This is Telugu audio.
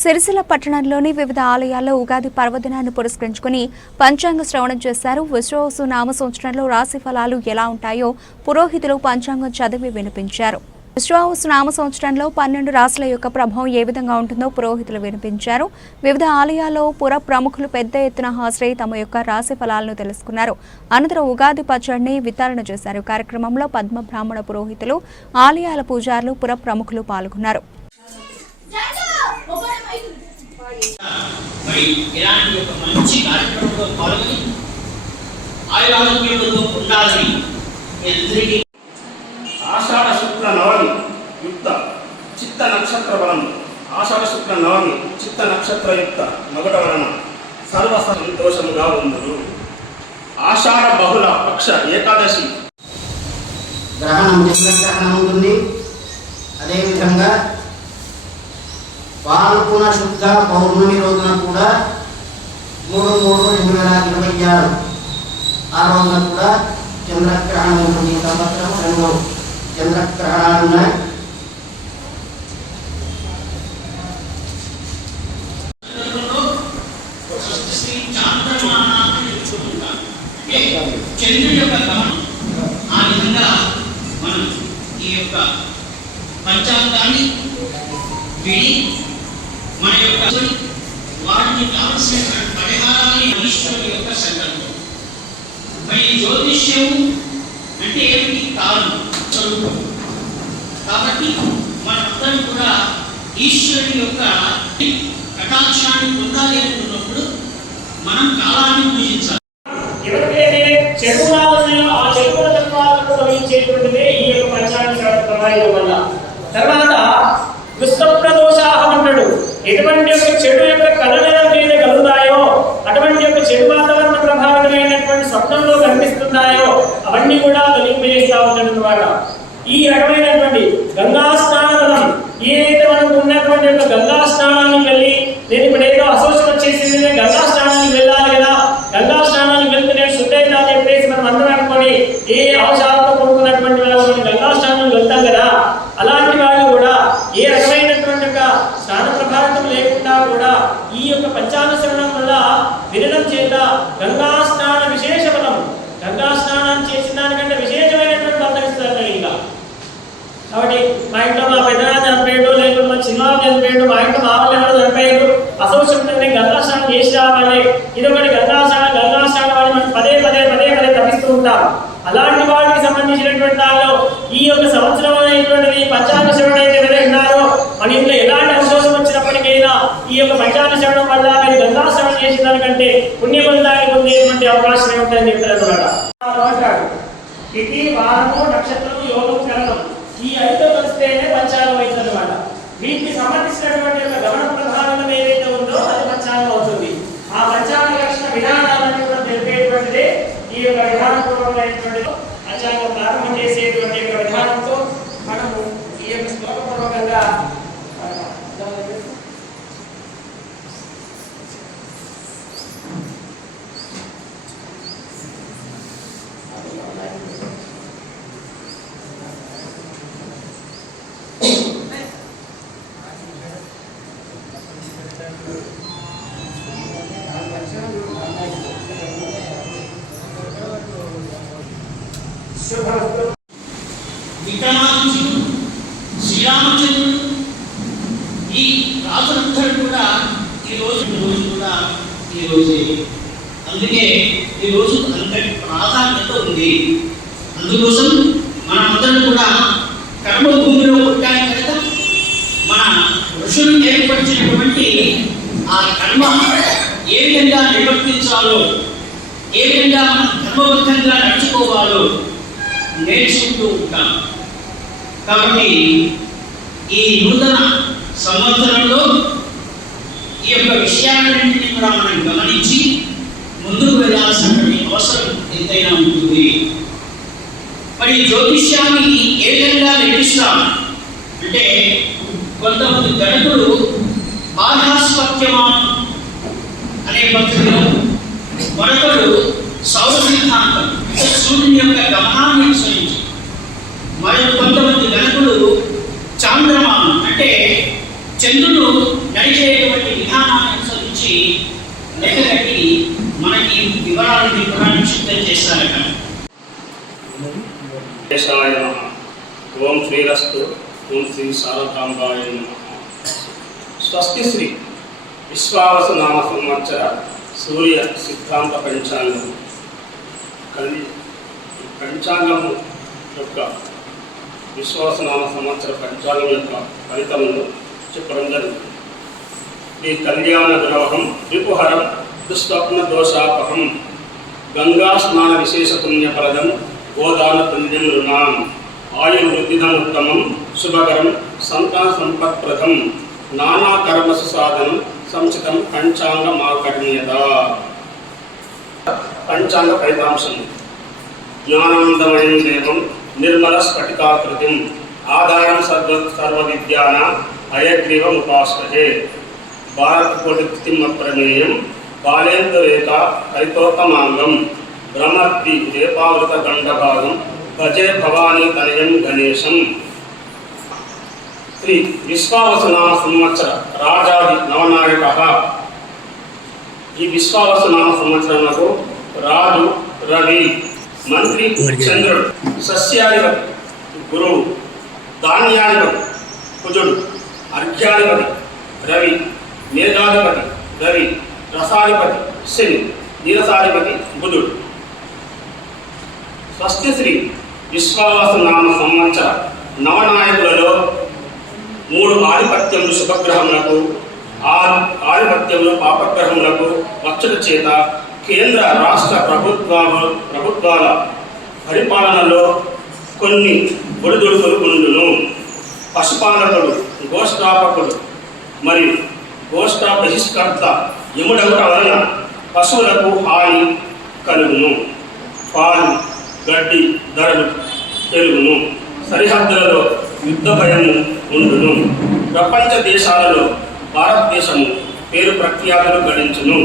సిరిసిల్ల పట్టణంలోని వివిధ ఆలయాల్లో ఉగాది పర్వదినాన్ని పురస్కరించుకుని పంచాంగ శ్రవణం చేశారు. విశ్వావసు నామ సంవత్సరంలో రాశి ఫలాలు ఎలా ఉంటాయో పురోహితులు పంచాంగం చదివి వినిపించారు. విశ్వావసు నామ సంవత్సరంలో 12 రాశుల యొక్క ప్రభావం ఏ విధంగా ఉంటుందో పురోహితులు వినిపించారు. వివిధ ఆలయాల్లో పుర ప్రముఖులు పెద్ద ఎత్తున హాజరై తమ యొక్క రాశి ఫలాలను తెలుసుకున్నారు. అనంతరం ఉగాది పచ్చడిని వితరణ చేశారు. కార్యక్రమంలో పద్మ బ్రాహ్మణ పురోహితులు, ఆలయాల పూజారులు, పుర ప్రముఖులు పాల్గొన్నారు. మరి ఇలాంటి ఒక మంచి కార్యక్రమంలో పాల్గొని ఆయురారోగ్యంతో ఉండాలని అందరికీ ఆషాఢ శుక్ల నవమి యుక్త చిత్త నక్షత్ర బలం ఆషాఢ శుక్ల నవమి చిత్త నక్షత్ర యుక్త మగట వలన సర్వ సంతోషముగా ఉందరు. ఆషాఢ బహుళ పక్ష ఏకాదశి గ్రహణం చంద్రగ్రహణం ఉంటుంది. అదేవిధంగా పాల్గొన శుద్ధ పౌర్ణమి రోజున కూడా 3/3/2026 ఆ రోజున కూడా చంద్రగ్రహణం ఉంటుంది. సంవత్సరం 2 చంద్రగ్రహణాలు ఉన్నాయి. చంద్రుడి యొక్క గమనం ఆ విధంగా మనం ఈ యొక్క పంచాంగాన్ని విని మన యొక్క వాటికి కావలసిన పరిహారాన్ని ఈశ్వరుని యొక్క సంకల్పం. మరి జ్యోతిష్యం అంటే ఏమిటి? కాలం, స్వరూపం. కాబట్టి మనందరం కూడా ఈశ్వరుని యొక్క కటాక్షాన్ని పొందాలి అనుకున్నప్పుడు మనం కాలాన్ని పూజించాలి. ఎవరికైతే చెడుగుణాలు ఉన్నాయో ఆ చెడుగుణ తత్వాలను తొలగించేటువంటిదే ఈ యొక్క పంచాంగ ప్రభావం వల్ల. తర్వాత దుష్టప్రదోషాహం అంటాడు. ఎటువంటి యొక్క చెడు యొక్క కళల మీద కలుగుతాయో, అటువంటి యొక్క చెడు వాతావరణ ప్రభావితమైనటువంటి స్వప్నంలో కనిపిస్తున్నాయో అవన్నీ కూడా తొలగిపోయేస్తా ఉంటాడు అన్నమాట. ఈ రకమైనటువంటి గంగా స్నానం ఏదైతే మనకు ఉన్నటువంటి యొక్క గంగా స్నానానికి వెళ్ళి నేను ఇప్పుడు ఏదో అసోసియేషన్ వచ్చేసింది, గంగా స్నానానికి వెళ్ళాలి కదా, గంగా స్నానానికి వెళ్తే నేను శుద్ధ అవుతా అని చెప్పేసి మనం అందరం అనుకొని ఏ అవసరాలతో కొనుక్కున్నటువంటి వాళ్ళు మనం గంగా స్నానానికి వెళ్తాం కదా, అలాంటి వాళ్ళు కూడా ఏ రకమైనటువంటి యొక్క స్నాన ప్రభావితం లేకుండా కూడా ఈ యొక్క పంచాంగ శ్రవణం వల్ల వినడం చేత గంగా స్నాన విశేష బలం, గంగా స్నానం చేసిన దానికంటే విశేషమైనటువంటి బలం ఇస్తారు. ఇంకా కాబట్టి మా ఇంట్లో మా పెద్దనాన్న చనిపోయాడు, లేకపోతే మా చిన్నవాళ్ళు చనిపోయాడు, మా ఇంట్లో మా వాళ్ళు ఎవరు చనిపోయాడు, అసౌకర్యంగా గంగా స్నానం చేసి రావాలి, ఇదొకటి గంగా స్నానం అని మనం పదే తప్పిస్తూ ఉంటాం. అలాంటి వాటికి సంబంధించినటువంటి దానిలో ఈ యొక్క సంవత్సరం అనేటువంటిది పంచాంగ శ్రవణం అయితే ఎవరైతే ఉన్నారో మన ఇంట్లో ఎలాంటి అవకాశం వచ్చినప్పటికైనా ఈ యొక్క పంచాంగ శ్రవణం వల్ల మీరు గంగా స్నానం చేసిన దానికంటే పుణ్యబంధాన్ని పొందేటువంటి అవకాశం ఉంటుందని చెప్తారు అన్నమాట. తిథి, వారము, నక్షత్రము, యోగం, కరణం ఈ 5 కలిస్తేనే పంచాంగం అవుతుంది అన్నమాట. వీటికి సంబంధించినటువంటి యొక్క గమన ప్రధానం ఏదైతే ఉందో అది పంచాంగం అవుతుంది. ఆ పంచాంగ లక్షణ విధానాలను కూడా తెలిపేటువంటిదే ఈ యొక్క విధానపూర్వకమైనటువంటి పంచాంగం ప్రారంభం చేసేటువంటి యొక్క విధానంతో మనము ఈ యొక్క శ్లోకపూర్వకంగా విక్రమాదిత్యుడు, శ్రీరామచంద్రుడు ఈ రాజులందరూ కూడా ఈ రోజు కూడా ఈ రోజే. అందుకే ఈ రోజు అంతటి ప్రాధాన్యత ఉంది. అందుకోసం మనమందరం కూడా కర్మభూమిలో పుట్టాలి కనుక మన ఋషులు ఏర్పరిచినటువంటి ఆ కర్మ ఏ విధంగా నిర్వర్తించాలో, ఏ విధంగా మనం ధర్మబద్ధంగా నడుచుకోవాలో నేర్చుకుంటూ ఉంటాం. కాబట్టి ఈ నూతన సంవత్సరంలో ఈ యొక్క విషయాలన్నింటినీ కూడా మనం గమనించి ముందుకు వెళ్ళాల్సినటువంటి అవసరం ఎంతైనా ఉంటుంది. మరి జ్యోతిష్యాన్ని ఏ విధంగా లెక్కిస్తాం అంటే కొంతమంది గణకులు బాధాస్పత్యమానం అనే పద్ధతిలో, మరొకరు సౌర సిద్ధాంతం సూర్యుని యొక్క గమనాన్ని అనుసరించి, మరి కొంతమంది గణకులు చాంద్రమానం అంటే చంద్రుడు నడిచేటువంటి శరణం. దేశాయ నమః. ఓం శ్రీరస్తు. ఓం శ్రీ శారదాంబాయ నమః. స్వస్తి శ్రీ విశ్వావసు నామ సంవత్సర సూర్య సిద్ధాంత పంచాంగం. పంచాంగం యొక్క విశ్వాసనామ సంవత్సర పంచాంగం యొక్క ఫలితములను చెప్పడం జరిగింది. ఈ కళ్యాణ గురవహం రిపుహరం దుస్వప్న దోషాపహం గంగా స్నాన విశేష పుణ్యఫలదం గోదాన పుణ్యం రుణాం ఆయుర్వృద్ధిదముత్తమం శుభకరం సంతాన సంపత్ప్రదం నానా కర్మసు సాధనం సంచితం పంచాంగ మాకర్ణ్యత. పంచాంగ ఫలితాంశం. జ్ఞానానందమయం దేవం నిర్మల స్ఫటికాకృతిం ఆధారం సర్వ విద్యాన హయగ్రీవం ఉపాస్మహే. భారతకోటిమ ప్రమేయం బాలేంద్రరేఖ హరితోత్తమాంగం బ్రహ్మర్తి రేపావృత గండభాగం భజే భవానీ తనయం గణేశం. శ్రీ విశ్వావసునామ సంవత్సర రాజాది నవనాయక. ఈ విశ్వావసునామ సంవత్సరంలో రాజు రవి, మంత్రి చంద్రుడు, సస్యాధిపతి గురువు, ధాన్యాధిపతి కుజుడు, అర్ఘ్యాధిపతి రవి, మేఘాధిపతి రవి, రసాధిపతి శని, నీరసాధిపతి బుధుడు. స్వస్తి శ్రీ విశ్వావసు నామ సంవత్సర నవనాయకులలో 3 ఆధిపత్యములు శుభగ్రహములకు, 6 ఆధిపత్యములు పాపగ్రహములకు వచ్చుట చేత కేంద్ర రాష్ట్ర ప్రభుత్వాల పరిపాలనలో కొన్ని ఒడిదుడుకులు ఉండును. పశుపాలకుడు, గోష్ఠాపకుడు మరియు గోష్ఠ బహిష్కర్త యముడవుట వలన పశువులకు హాని కలుగును. పాలు, గడ్డి ధరలు పెరుగును. సరిహద్దులలో యుద్ధ భయము ఉండును. ప్రపంచ దేశాలలో భారతదేశము పేరు ప్రఖ్యాతులు గడించును.